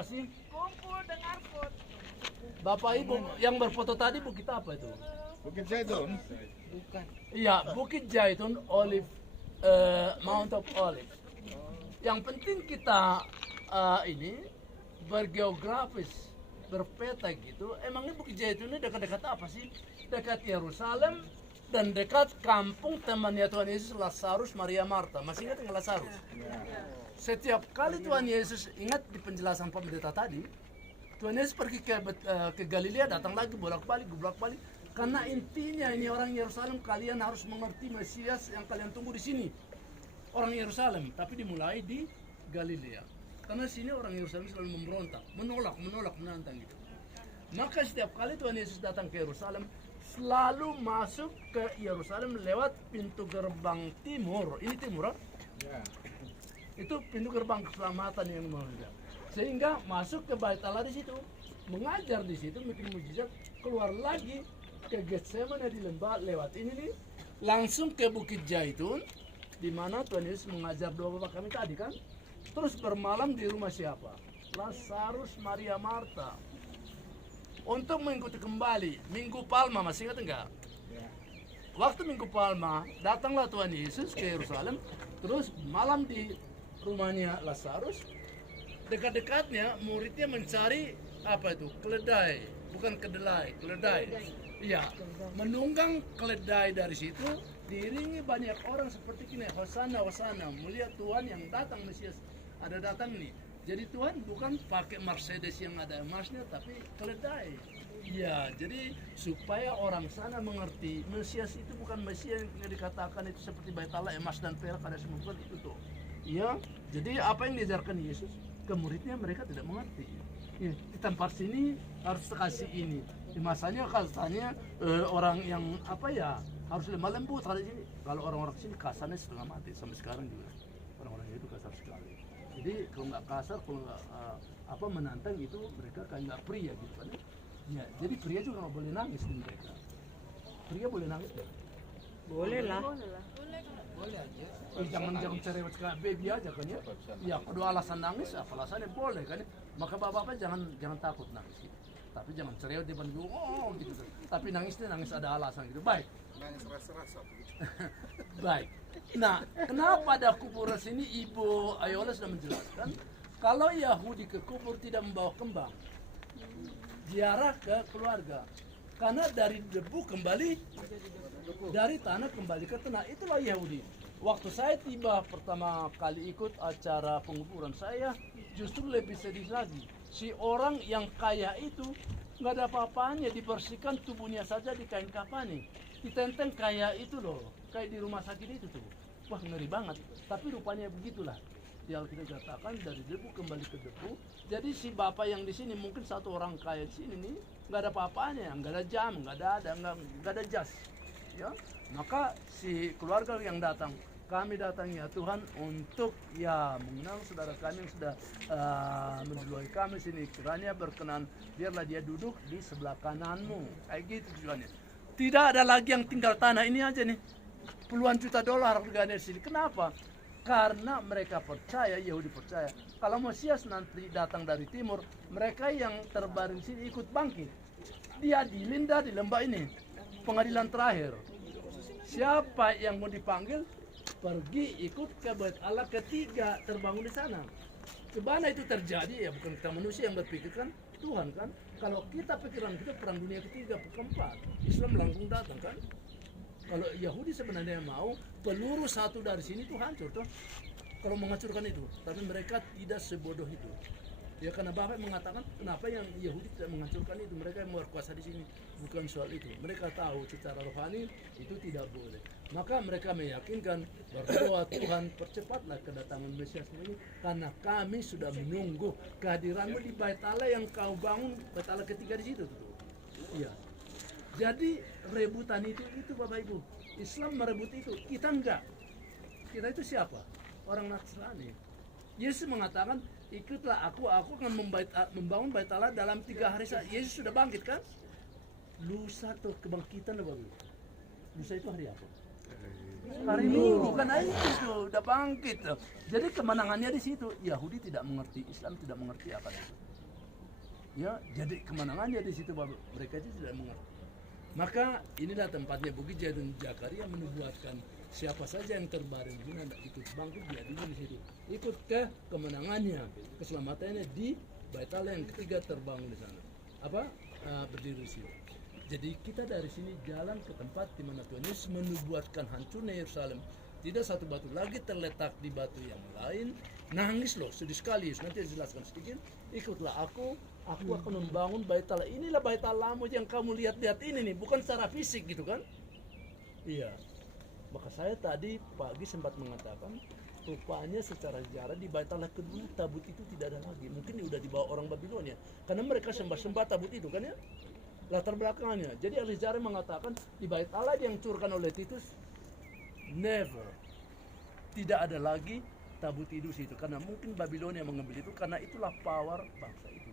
apa sih? Kumpul dengar pot. Bapak Ibu yang berfoto tadi bukit apa itu? Bukit Zaitun. Bukan. Iya, Bukit Zaitun, Olive, Mount of Olive. Yang penting kita ini bergeografis, berpeta gitu. Emangnya Bukit Zaitun ini dekat-dekat apa sih? Dekat Yerusalem dan dekat kampung temannya Tuhan Yesus, Lazarus, Maria, Marta. Masih ingat dengan Lazarus? Setiap kali Tuhan Yesus, ingat di penjelasan pendeta tadi, Tuhan Yesus pergi ke Galilea, datang lagi bolak-balik. Karena intinya ini orang Yerusalem, kalian harus mengerti Mesias yang kalian tunggu di sini. Orang Yerusalem, tapi dimulai di Galilea. Karena sini orang Yerusalem selalu memberontak, menolak, menantang gitu. Maka setiap kali Tuhan Yesus datang ke Yerusalem, selalu masuk ke Yerusalem lewat pintu gerbang timur. Ini timur, Ya. itu pintu gerbang keselamatan yang mulia. Sehingga masuk ke Bait Allah di situ, mengajar di situ, bikin mujizat, keluar lagi ke Getsemane di lembah lewat ini nih, langsung ke Bukit Zaitun, di mana Tuhan Yesus mengajar dua bapak kami tadi kan. Terus bermalam di rumah siapa? Lazarus, Maria, Marta. Untuk mengikuti kembali Minggu Palma, masih ingat enggak? Ya. Waktu Minggu Palma, datanglah Tuhan Yesus ke Yerusalem, terus malam di rumahnya Lazarus. Dekat-dekatnya muridnya mencari apa itu? Keledai, bukan kedelai, keledai. Iya, menunggang keledai dari situ, diiringi banyak orang seperti ini, Hosana, Hosana, melihat Tuhan yang datang, Mesias ada datang nih. Jadi Tuhan bukan pakai Mercedes yang ada emasnya, tapi keledai. Ya, jadi supaya orang sana mengerti Mesias itu bukan Mesias yang dikatakan itu seperti Bait Allah emas dan perak ada semua, bukan itu tuh. Ya, jadi apa yang diajarkan Yesus ke muridnya mereka tidak mengerti. Ya, di tempat sini harus kasih ini. Di masanya katanya orang yang apa ya harus lemah lembut hari sini. Kalau orang-orang sini kasarnya setengah mati sampai sekarang juga. Orang-orang itu kasar sekali. Jadi kalau nggak kasar, kalau nggak apa menantang itu mereka kayak nggak pria gitu kan. Ya, jadi pria juga nggak boleh nangis di mereka. Pria boleh nangis ya? Boleh lah. Boleh aja. Jangan cerewet kayak baby aja kan ya. Ya, kedua alasan nangis, apa alasannya boleh kan ya. Maka bapak-bapak jangan takut nangis gitu. Tapi jangan cerewet di depan gitu. Tapi nangisnya nangis ada alasan gitu. Baik. Nangis rasa-rasa. Baik. Nah, kenapa ada kuburan sini? Ibu Ayola sudah menjelaskan. Kalau Yahudi ke kubur tidak membawa kembang, ziarah ke keluarga. Karena dari debu kembali, dari tanah kembali ke tanah. Itulah Yahudi. Waktu saya tiba pertama kali ikut acara penguburan, saya justru lebih sedih lagi. Si orang yang kaya itu nggak ada apa-apanya, dibersihkan tubuhnya saja di kain kafani. Ditenteng kaya itu loh, kayak di rumah sakit itu tuh. Wah, ngeri banget. Tapi rupanya begitulah. Di Alkitab katakan dari debu kembali ke debu. Jadi si bapak yang di sini mungkin satu orang kaya di sini nih nggak ada apa-apanya, nggak ada jam, nggak ada jas. Ya, maka si keluarga yang datang, kami datang ya Tuhan untuk ya mengenal saudara kami yang sudah menduluai kami sini, kiranya berkenan biarlah dia duduk di sebelah kananmu, kayak gitu tujuannya. Tidak ada lagi yang tinggal tanah ini aja nih, puluhan juta dolar harganya di sini. Kenapa? Karena mereka percaya, Yahudi percaya kalau Mesias nanti datang dari timur, mereka yang terbaring sini ikut bangkit. Dia dilinda di lembah ini, pengadilan terakhir. Siapa yang mau dipanggil, pergi ikut ke Bait Allah ketiga, terbangun di sana. Kemana itu terjadi? Ya bukan kita manusia yang berpikir kan, Tuhan kan. Kalau kita pikiran kita perang dunia ketiga, keempat, Islam langsung datang kan. Kalau Yahudi sebenarnya mau peluru satu dari sini tuh hancur tuh. Kalau menghancurkan itu, tapi mereka tidak sebodoh itu. Ya karena Bapak mengatakan kenapa yang Yahudi tidak menghancurkan itu, mereka yang berkuasa di sini. Bukan soal itu. Mereka tahu secara rohani itu tidak boleh. Maka mereka meyakinkan berdoa, Tuhan percepatlah kedatangan Mesias ini karena kami sudah menunggu kehadiranmu di Bait Allah yang kau bangun, Bait Allah ketiga di situ tuh. Iya. Jadi rebutan itu Bapak Ibu. Islam merebut itu, kita enggak. Kita itu siapa? Orang Nasrani. Yesus mengatakan, ikutlah aku akan membangun Bait Allah dalam 3 hari saja. Yesus sudah bangkit kan? Lusa tuh kebangkitan Bapak Ibu. Lusa itu hari apa? Hari Minggu kan itu udah bangkit. Jadi kemenangannya di situ. Yahudi tidak mengerti, Islam tidak mengerti akan itu. Ya, jadi kemenangannya di situ mereka itu tidak mengerti. Maka inilah tempatnya Bukit Jadun Jakaria menubuatkan siapa saja yang terbaring di sana ikut bangkit dia dulu di situ, ikut ke kemenangannya, keselamatannya di Bait Allah yang ketiga terbangun di sana. Berdiri di sini. Jadi kita dari sini jalan ke tempat di mana Tuhan Yesus menubuatkan hancurnya Yerusalem. Tidak satu batu lagi terletak di batu yang lain. Nangis loh, sedih sekali. Nanti dijelaskan sedikit. Ikutlah aku akan membangun Bait Allah. Inilah Bait Allahmu yang kamu lihat-lihat ini nih, bukan secara fisik gitu kan? Iya. Maka saya tadi pagi sempat mengatakan, rupanya secara sejarah di Bait Allah kedua tabut itu tidak ada lagi. Mungkin sudah dibawa orang Babilonia. Karena mereka sembah-sembah tabut itu kan ya. Latar belakangnya. Jadi ahli sejarah mengatakan di Bait Allah yang dicurkan oleh Titus, never, tidak ada lagi tabut itu situ. Karena mungkin Babilonia mengambil itu, karena itulah power bangsa itu.